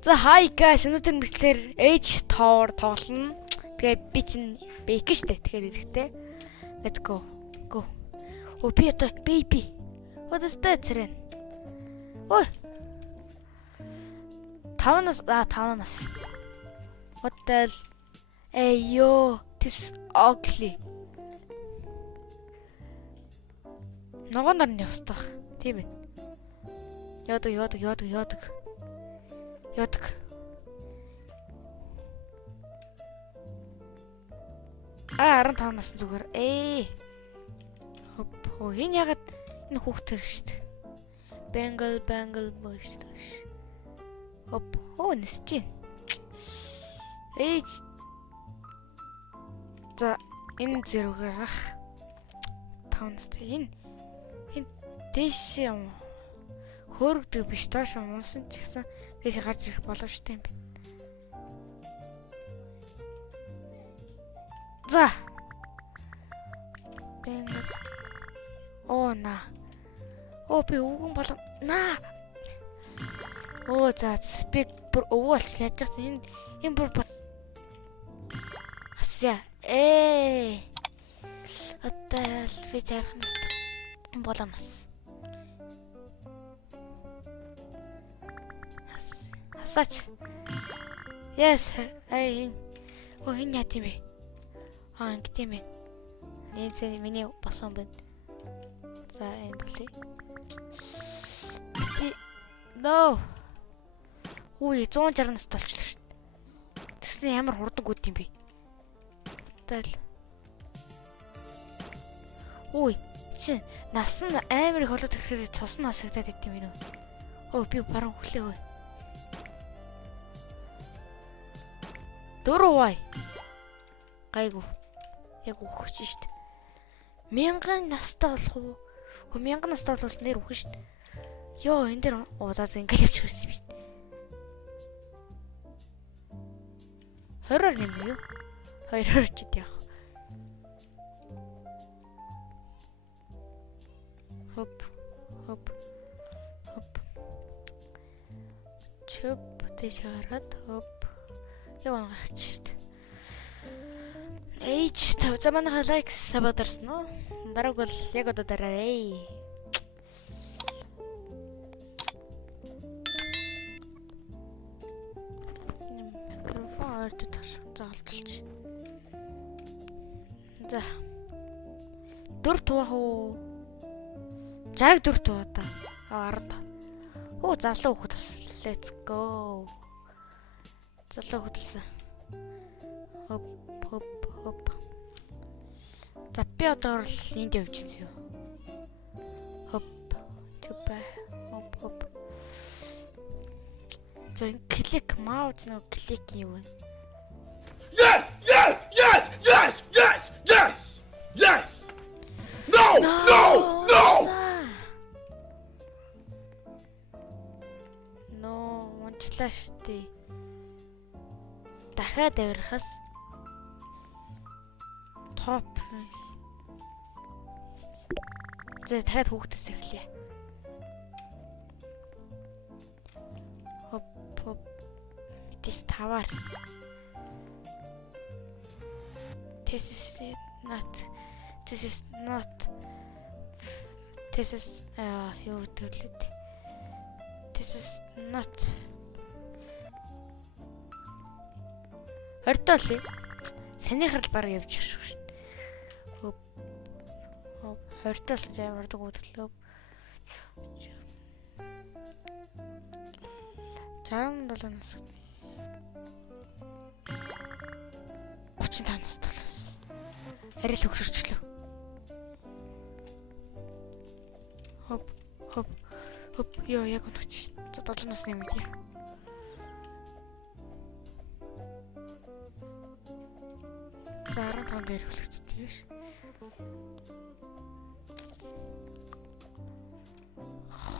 За hi guys, өнөөдөр мэтлэр H Tower тоглоно. Тэгээ би чинь бэйк штэ. Тэгэхээр эрэхтэй. Let's go. Go. Oh Peter, baby. What is that, Seren? Ой. 5-аас 5-аас. What the hell? Hey yo, this is ugly. Ногоон дорны явстах. Тийм ээ. Яадаг. А 15 насны зүгээр. Хөө энэ ягаад энэ хүүхдэр штт. Бенгл мөш. Оо нэсэж. За энэ зэрэгээр 5 настай энэ дэш юм. Хөөргдөг биш доош унсан ч гэсэн дэше гарч ирэх боломжтой юм байна. За. Бэнг. Оо на. Оо би үгэн болон на. Оо за би бүр өвөө болчих яаж байгаа энэ бүр ася. Атал би зархнаас боломос. Асаач. Yes. Оо энэ яа тийм бэ? Ингэ тийм ээ. Нээцээ миний босон байна. За юм блий. No. Үй 160 нас болчихлоо шүү дээ. Тэсний ямар хурдан гүд юм бэ? Тэл. Үй чи нас нь амар их болоод ирэхээр цус нь хасагдаад идэв юм уу? Оо би баран хүлээ. Дөрөв. Гайгүй. Яг өгч штт. 1000 настай болох уу? Гэхдээ 1000 настай бол нэр өгөх штт. Йоо энэ дэр удаас ингээл явчих байсан юм штт. 20-оор нэм юу? 2-оор ч яах. Хоп. Чөп дэшарат хоп. Яа гаач штт. H за манайха лайк сабадарсан уу? Бараг бол яг одоо дараарай. Микрофон ордод заалталж. За. 4 туах уу? 64 туу та. 10. Оо залуу хөхд бас. Let's go. Залуу хөхд бас. Хоп. За би одоо энд явж байгаа юм. Хоп. Чупа. Хоп. За клик маус нэг клик юу вэ? Yes! No! No, мончлаа штий. Дахиад авирахаас топ. За дахиад хүүхдээс эхлэе. Хоп. This tower. This is юу төлөд. This is not. Хортоолъё. Санийхар л баг явж байгаа шүү дээ. Хоп. Хортоолж ямардаг хөдлөө. 67 нас. 35 настай болсон. Арай л хөгшөрчлөө. Хоп. Йоо яг өнөч. За 7 насны юм тий. За 15 дээр хүлэгддэг ш.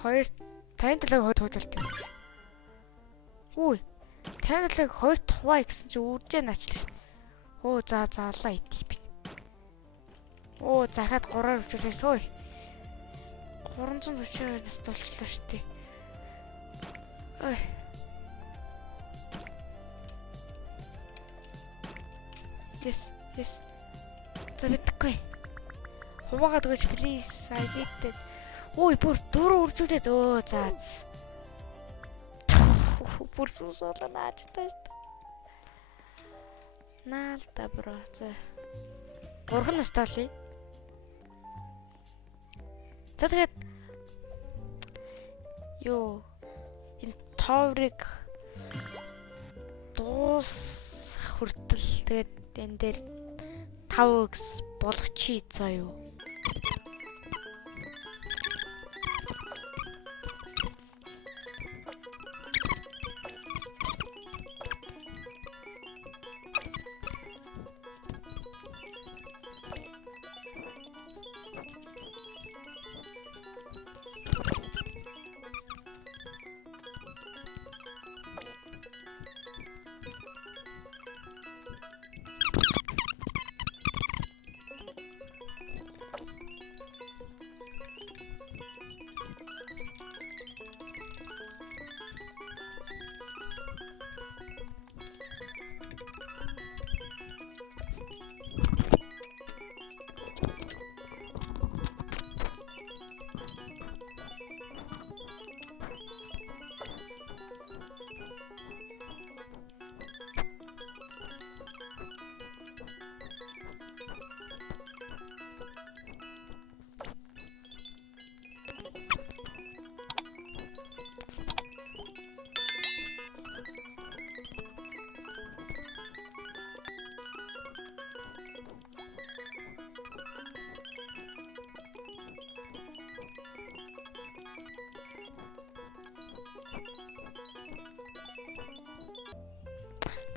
Хоёр тань талыг хоёр туужуулт юм. Үй. Тань талыг хоёр тухай гэсэн чи үржээ наачлаа ш. Оо за заалаа ит би. Оо захаад 3-аар хөвчлээс ой. 342 настай болчихлоо штэ. Ой. Yes. За битгэхгүй. Хуваагаад өгөөч please. I need that. Ой, бүр 4 үржүүлээд өө заац. Бүр сүс болоо наачтай шүү дээ. Наалда бро. За. Урхан настолъё. За тэгээд ёо энэ товрыг дуусах хүртэл тэгээд энэ дээр 5x болгочих заа юу.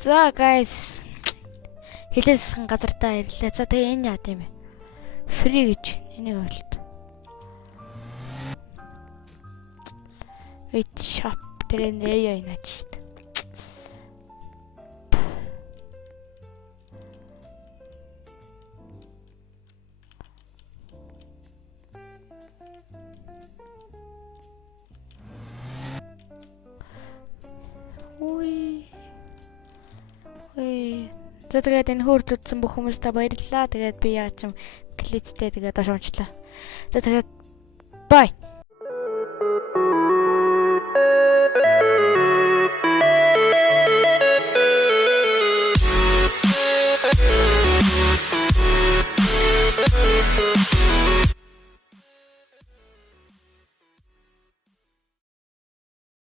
За guys. Хэлээссэн газартаа ирлээ. За тэгээ энэ яа гэм бэ? Free гэж энийг ойлт. Wait shop дээр нэ яа инаач шүү дээ. За тэгээд энэ хурд үзсэн бүх хүмүүстээ баярлалаа. Тэгээд би яа ч юм кличтэй тэгээд доош унчлаа. За тэгээд bye.